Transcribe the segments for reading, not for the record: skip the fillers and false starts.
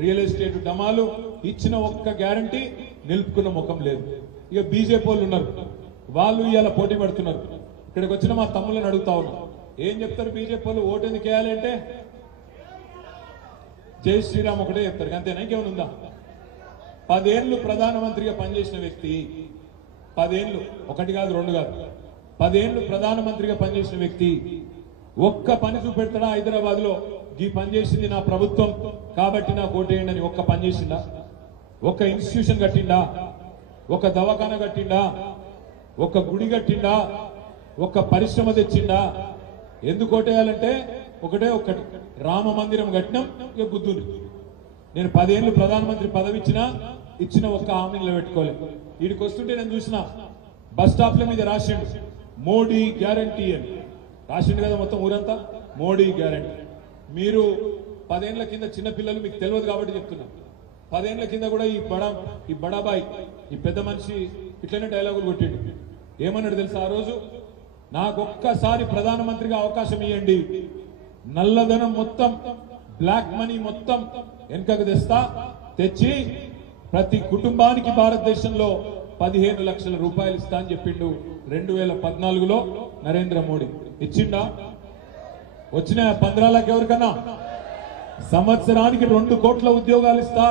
Real estate డమాలు ఇచ్చిన ఒక్క guarantee నిలుపుకున్న ముఖం లేదు. ఇక బీజేపీ వాళ్ళు ఉన్నారు, వాళ్ళు ఇవాళ పోటీ పడుతున్నారు. ఇక్కడికి వచ్చిన మా తమ్ముళ్ళని అడుగుతా ఉన్నా, ఏం చెప్తారు బీజేపీ వాళ్ళు? ఓటు ఎందుకు వేయాలి అంటే జై శ్రీరామ్ ఒకటే చెప్తారు, అంతేనా? ఇంకేమైనా ఉందా? 10 ఏళ్ళు ప్రధానమంత్రిగా పనిచేసిన వ్యక్తి, 10 ఏళ్ళు, 1 కాదు 2 కాదు, 10 ఏళ్ళు ప్రధానమంత్రిగా పనిచేసిన వ్యక్తి ఒక్క పని చూపెడతాడా? హైదరాబాద్ లో ఈ పని చేసింది నా ప్రభుత్వం కాబట్టి నాకు ఓటేయండి అని ఒక్క పని చేసిందా? ఒక్క ఇన్స్టిట్యూషన్ కట్టిండా? ఒక దవాఖాన కట్టిండా? ఒక గుడి కట్టిండా? ఒక పరిశ్రమ తెచ్చిండా? ఎందుకు ఓటేయాలంటే ఒకటే ఒక్కటి, రామ మందిరం కట్టినాం, ఇక బుద్ధుని. నేను 10 ఏళ్ళు ప్రధానమంత్రి పదవి ఇచ్చిన ఒక్క హామీ నిలబెట్టుకోలేదు. వీడికి వస్తుంటే నేను చూసిన బస్ స్టాప్ల మీద రాసిండు మోడీ గ్యారంటీ అని రాసిండు కదా, మొత్తం ఊరంతా మోడీ గ్యారంటీ. మీరు 10 ఏళ్ల కింద చిన్నపిల్లలు మీకు తెలియదు కాబట్టి చెప్తున్నా, 10 ఏళ్ల కింద కూడా ఈ బడాబాయ్ ఈ పెద్ద మనిషి ఇట్లనే డైలాగులు కొట్టిండు. ఏమన్నాడు తెలుసా? ఆ రోజు నాకొక్కసారి ప్రధానమంత్రిగా అవకాశం ఇవ్వండి, నల్లధనం మొత్తం, బ్లాక్ మనీ మొత్తం వెనుకకు తెచ్చి ప్రతి కుటుంబానికి భారతదేశంలో 15 లక్షల రూపాయలు ఇస్తా అని చెప్పిండు 2014లో నరేంద్ర మోడీ. ఇచ్చిండా? వచ్చిన 15 లక్ష ఎవరికన్నా? సంవత్సరానికి 2 కోట్ల ఉద్యోగాలు ఇస్తా,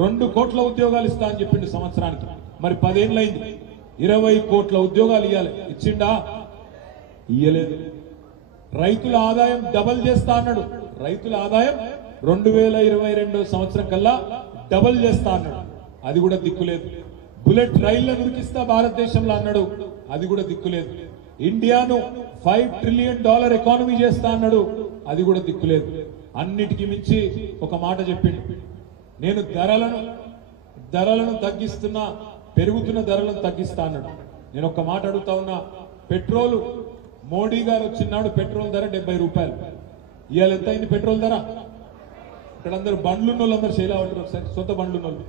2 కోట్ల ఉద్యోగాలు ఇస్తా అని చెప్పిండు సంవత్సరానికి. మరి 10 ఏళ్ళైంది, 20 కోట్ల ఉద్యోగాలు ఇవ్వాలి. ఇచ్చిండా? ఇయ్యలేదు. రైతుల ఆదాయం డబల్ చేస్తా అన్నాడు. రైతుల ఆదాయం 2022 సంవత్సరం కల్లా డబల్ చేస్తా అన్నాడు. అది కూడా దిక్కులేదు. బుల్లెట్ రైళ్లను ఉరికిస్తా భారతదేశంలో అన్నాడు. అది కూడా దిక్కులేదు. ఇండియాను $5 ట్రిలియన్ ఎకానమీ చేస్తా అన్నాడు. అది కూడా దిక్కులేదు. అన్నిటికీ మించి ఒక మాట చెప్పిండు, నేను ధరలను తగ్గిస్తున్నా, పెరుగుతున్న ధరలను తగ్గిస్తా అన్నాడు. నేను ఒక మాట అడుగుతా ఉన్నా, పెట్రోల్ మోడీ గారు వచ్చినాడు పెట్రోల్ ధర 70 రూపాయలు. ఇవాళ ఎంత అయింది పెట్రోల్ ధర? ఇక్కడ అందరూ బండ్లున్న వాళ్ళందరూ శైలా ఉంటారు, ఒకసారి సొంత బండ్లున్న వాళ్ళు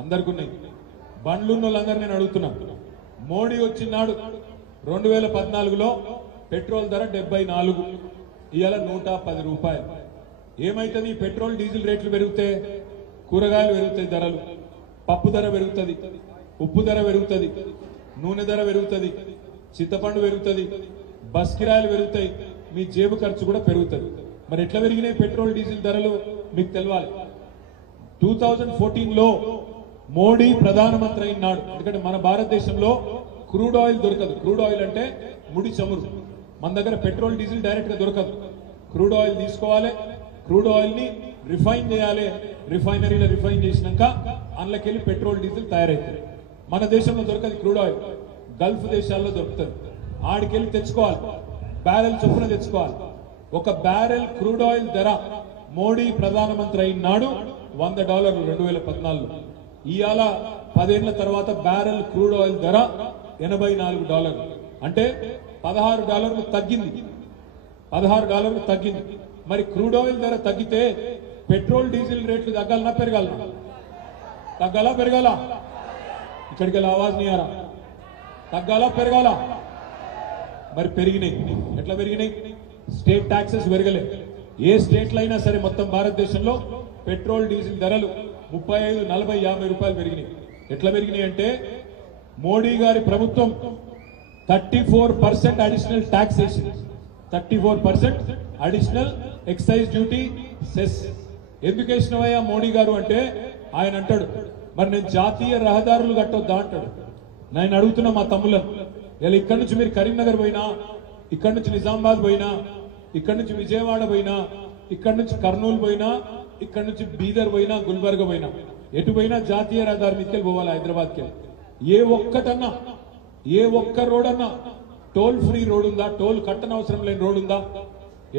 అందరికి ఉన్నాయి. బండ్లున్న వాళ్ళందరూ నేను అడుగుతున్నా, మోడీ వచ్చినాడు 2014లో పెట్రోల్ ధర 74, ఇవాళ 110 రూపాయలు. ఏమైతుంది? పెట్రోల్ డీజిల్ రేట్లు పెరిగితే కూరగాయలు పెరుగుతాయి ధరలు, పప్పు ధర పెరుగుతుంది, ఉప్పు ధర పెరుగుతుంది, నూనె ధర పెరుగుతుంది, చింతపండు పెరుగుతుంది, బస్ కిరాయిలు పెరుగుతాయి, మీ జేబు ఖర్చు కూడా పెరుగుతుంది. మరి ఎట్లా పెరిగినాయి పెట్రోల్ డీజిల్ ధరలు మీకు తెలవాలి. 2014లో మోడీ ప్రధానమంత్రి అయినాడు. ఎందుకంటే మన భారతదేశంలో క్రూడ్ ఆయిల్ దొరకదు. క్రూడ్ ఆయిల్ అంటే ముడి చమురు. మన దగ్గర పెట్రోల్ డీజిల్ డైరెక్ట్ గా దొరకదు. క్రూడ్ ఆయిల్ తీసుకోవాలి, క్రూడ్ ఆయిల్ ని రిఫైన్ చేయాలి, రిఫైనరీలో రిఫైన్ చేసినాక అందులోకెళ్ళి పెట్రోల్ డీజిల్ తయారైతుంది. మన దేశంలో దొరకదు క్రూడ్ ఆయిల్, గల్ఫ్ దేశాల్లో దొరుకుతుంది. ఆడికెళ్ళి తెచ్చుకోవాలి, బ్యారెల్ చొప్పున తెచ్చుకోవాలి. ఒక బ్యారెల్ క్రూడ్ ఆయిల్ ధర మోడీ ప్రధానమంత్రి అయినాడు $100 2014లో. ఇవాళ 10 ఏళ్ల తర్వాత బ్యారెల్ క్రూడ్ ఆయిల్ ధర $84, అంటే $16 తగ్గింది. $16 తగ్గింది. మరి క్రూడ్ ఆయిల్ ధర తగ్గితే పెట్రోల్ డీజిల్ రేట్లు తగ్గాలనా పెరగాలనా? తగ్గాలా పెరగాల? ఇక్కడికి వెళ్ళి ఆవాజ్ నీ ఆరా, తగ్గాలా పెరగాల? మరి పెరిగినాయి. ఎట్లా పెరిగినాయి? State taxes పెరగలే. ఏ స్టేట్లో అయినా సరే మొత్తం భారతదేశంలో పెట్రోల్ డీజిల్ ధరలు 35, 40, 50 రూపాయలు పెరిగినాయి. ఎట్లా పెరిగినాయి అంటే మోడీ గారి ప్రభుత్వం 34% అడిషనల్ ట్యాక్స్ వేసింది. 34% అడిషనల్ ఎక్సైజ్ డ్యూటీ సెస్. ఎందుకు వేసినవయ్యా మోడీ గారు అంటే ఆయన అంటాడు, మరి నేను జాతీయ రహదారులు కట్టొద్దా అంటాడు. నేను అడుగుతున్నా మా తమ్ములను, ఇలా ఇక్కడి నుంచి మీరు కరీంనగర్ పోయినా, ఇక్కడి నుంచి నిజామాబాద్ పోయినా, ఇక్కడి నుంచి విజయవాడ పోయినా, ఇక్కడి నుంచి కర్నూలు పోయినా, ఇక్కడి నుంచి బీదర్ పోయినా, గుల్బర్గ పోయినా, ఎటు పోయినా జాతీయ రహదారి మీదకి పోవాలి హైదరాబాద్కి. ఏ ఒక్క రోడ్ అన్నా టోల్ ఫ్రీ రోడ్ ఉందా? టోల్ కట్టనవసరం లేని రోడ్ ఉందా?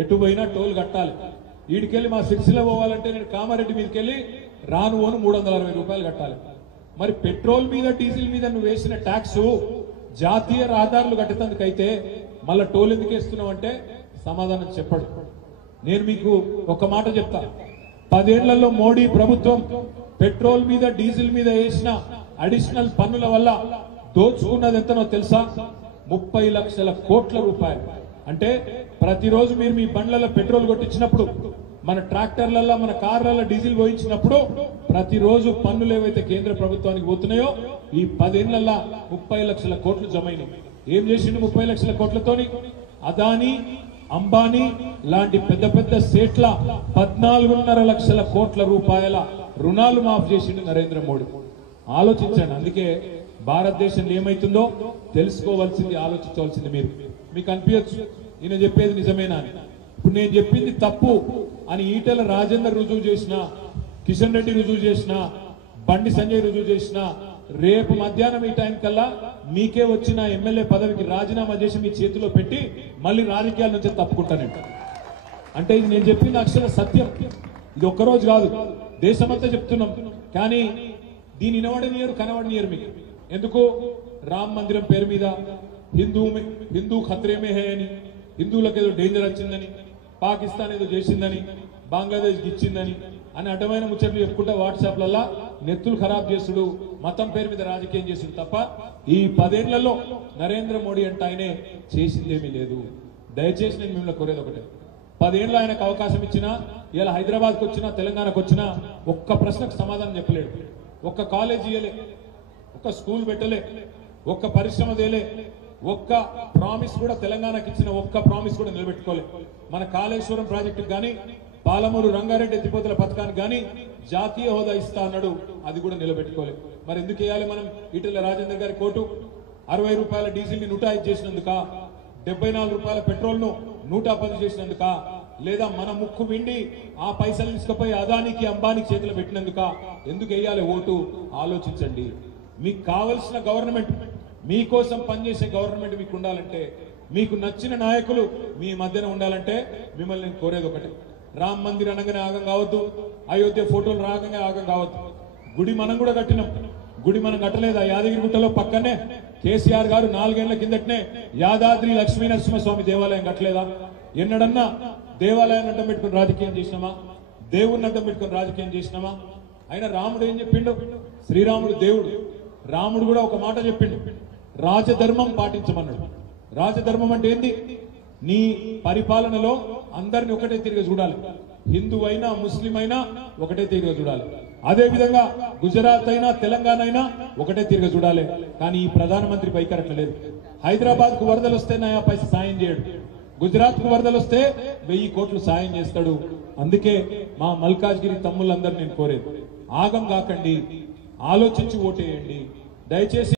ఎటు పోయినా టోల్ కట్టాలి. వీడికెళ్ళి మా సిరిసిల్ల పోవాలంటే నేను కామారెడ్డి మీదకి వెళ్ళి రాను 360 రూపాయలు కట్టాలి. మరి పెట్రోల్ మీద డీజిల్ మీద నువ్వు వేసిన ట్యాక్స్ జాతీయ రహదారులు కట్టేందుకైతే మళ్ళా టోల్ ఎందుకు వేస్తున్నావు అంటే సమాధానం చెప్పడు. నేను మీకు ఒక మాట చెప్తా, 10 ఏళ్లలో మోడీ ప్రభుత్వం పెట్రోల్ మీద డీజిల్ మీద వేసిన అడిషనల్ పన్నుల వల్ల దోచుకున్నది ఎంతనో తెలుసా? 30 లక్షల కోట్ల రూపాయలు. అంటే ప్రతిరోజు మీరు మీ బండ్లలో పెట్రోల్ కొట్టించినప్పుడు మన ట్రాక్టర్లలో మన కార్లలో డీజిల్ పోయించినప్పుడు ప్రతిరోజు పన్నులు ఏవైతే కేంద్ర ప్రభుత్వానికి పోతున్నాయో ఈ 10 ఏళ్లలో 30 లక్షల కోట్లు జమైనాయి. ఏం చేసిండు 30 లక్షల కోట్లతోని? అదానీ అంబానీ లాంటి పెద్ద పెద్ద సేట్ల 14.5 లక్షల కోట్ల రూపాయల రుణాలు మాఫ్ చేసిండు నరేంద్ర మోడీ. ఆలోచించండి. అందుకే భారతదేశంలో ఏమైతుందో తెలుసుకోవాల్సింది, ఆలోచించవలసింది మీరు. మీకు అనిపించచ్చు ఈయన చెప్పేది నిజమేనా అని. ఇప్పుడు నేను చెప్పింది తప్పు అని ఈటెల రాజేందర్ రుజువు చేసిన, కిషన్ రెడ్డి రుజువు చేసిన, బండి సంజయ్ రుజువు చేసిన, రేపు మధ్యాహ్నం ఈ టైం కల్లా మీకే వచ్చిన ఎమ్మెల్యే పదవికి రాజీనామా చేసి మీ చేతిలో పెట్టి మళ్ళీ రాజకీయాల నుంచి తప్పుకుంటానంట. అంటే ఇది నేను చెప్పింది అక్షర సత్యం. ఇది ఒక్కరోజు కాదు, దేశమంతా చెప్తున్నాం. కానీ దీని వినవడనియరు, కనవడనియరు మీకు. ఎందుకు? రామ్ మందిరం పేరు మీద హిందూ ఖత్రేమే హే అని, హిందువులకు ఏదో డేంజర్ వచ్చిందని, పాకిస్తాన్ ఏదో చేసిందని, బంగ్లాదేశ్ ఇచ్చిందని అని అడ్డమైన ముచ్చట్లు చెప్పుకుంటే వాట్సాప్లలో నెత్తులు ఖరాబ్ చేసుడు, మతం పేరు మీద రాజకీయం చేసుడు తప్ప ఈ 10 ఏళ్లలో నరేంద్ర మోడీ అంటే ఆయనే చేసిందేమీ లేదు. దయచేసి నేను మిమ్మల్ని కోరేది ఒకటే, 10 ఏళ్ళు ఆయనకు అవకాశం ఇచ్చినా, ఇలా హైదరాబాద్కి వచ్చినా, తెలంగాణకు వచ్చినా ఒక్క ప్రశ్నకు సమాధానం చెప్పలేడు. ఒక్క కాలేజ్ ఇయ్యలే, ఒక్క స్కూల్ పెట్టలే, ఒక్క పరిశ్రమ తేలే, ఒక్క ప్రామిస్ కూడా తెలంగాణకి ఇచ్చిన ఒక్క ప్రామిస్ కూడా నిలబెట్టుకోలే. మన కాళేశ్వరం ప్రాజెక్టుకు కానీ, పాలమూరు రంగారెడ్డి ఎత్తిపోతల పథకానికి కానీ జాతీయ హోదా ఇస్తా అన్నాడు, అది కూడా నిలబెట్టుకోలే. మరి ఎందుకు వేయాలి మనం ఈటెల రాజేందర్ గారి కోటు? 60 రూపాయల డీజిల్ ని 105 చేసినందుక, 74 రూపాయల పెట్రోల్ ను 110 చేసినందుక, లేదా మన ముక్కు విండి ఆ పైసలు తీసుకుపోయి అదానికి అంబానికి చేతిలో పెట్టినందుక ఎందుకు వేయాలి ఓటు? ఆలోచించండి. మీకు కావలసిన గవర్నమెంట్, మీకోసం పనిచేసే గవర్నమెంట్ మీకు ఉండాలంటే, మీకు నచ్చిన నాయకులు మీ మధ్యన ఉండాలంటే మిమ్మల్ని నేను కోరేది ఒకటి, రామ్ మందిర్ అనగానే ఆగం కావద్దు, అయోధ్య ఫోటోలు రాగానే ఆగం కావద్దు. గుడి మనం కూడా కట్టినాం. గుడి మనం కట్టలేదు. ఆ యాదగిరిగుట్టలో పక్కనే కేసీఆర్ గారు 4 ఏళ్ల కిందటనే యాదాద్రి లక్ష్మీనరసింహస్వామి దేవాలయం కట్టలేదా? ఎన్నడన్నా దేవాలయాన్ని అడ్డం పెట్టుకుని రాజకీయం చేసినామా? దేవుడిని అడ్డం పెట్టుకుని రాజకీయం చేసినామా? అయినా రాముడు ఏం చెప్పిండు? శ్రీరాముడు దేవుడు. రాముడు కూడా ఒక మాట చెప్పిండు, రాజధర్మం పాటించమన్నాడు. రాజధర్మం అంటే ఏంది? నీ పరిపాలనలో అందరిని ఒకటే తిరిగి చూడాలి. హిందూ అయినా, ముస్లిం అయినా ఒకటే తిరిగి చూడాలి. అదే విధంగా గుజరాత్ అయినా, తెలంగాణ అయినా ఒకటే తిరిగి చూడాలి. కానీ ఈ ప్రధానమంత్రి వైఖరి అట్లా లేదు. హైదరాబాద్ కు వరదలు వస్తే నయా పైసా సాయం చేయడు, గుజరాత్ కు వరదలు వస్తే 1000 కోట్లు సాయం చేస్తాడు. అందుకే మా మల్కాజ్గిరి తమ్ముళ్ళందరూ నేను కోరేది, ఆగం కాకండి, ఆలోచించి ఓటేయండి దయచేసి.